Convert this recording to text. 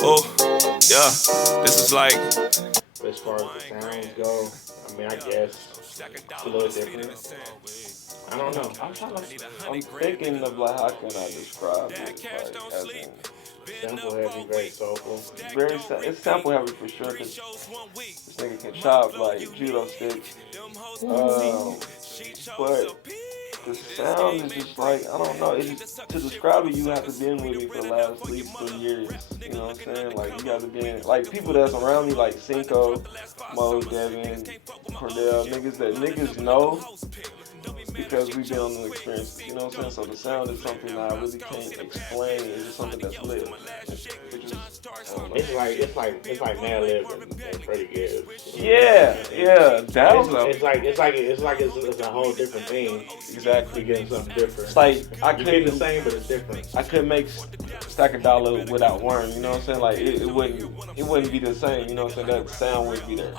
Oh, yeah, this is like. As far as the sounds go, I mean, I guess it's a little different. I don't know. I'm thinking of like how can I describe it? Like as in Sample heavy, very soulful. it's sample heavy for sure because this nigga can chop like judo sticks. Um, but the sound is just like I don't know. It just to describe it, you have to been with me for the last at least 3 years. You know what I'm saying? Like you got to be like people that's around me, like Cinco, Mo, Devin, Cordell, niggas know because we've been on the experiences. You know what I'm saying? So the sound is something that I really can't explain. It's just something that's lit, which is I don't know. It's like Mad Lib and Freddie Gibbs. Yeah, yeah, that was It's a whole different thing. exactly. You're getting something different. It's like I You're getting the couldn't. same, but it's different. I couldn't make Stacc-A-Dolla without Worm, you know what I'm saying? Like it wouldn't be the same, you know what I'm saying? That sound wouldn't be there.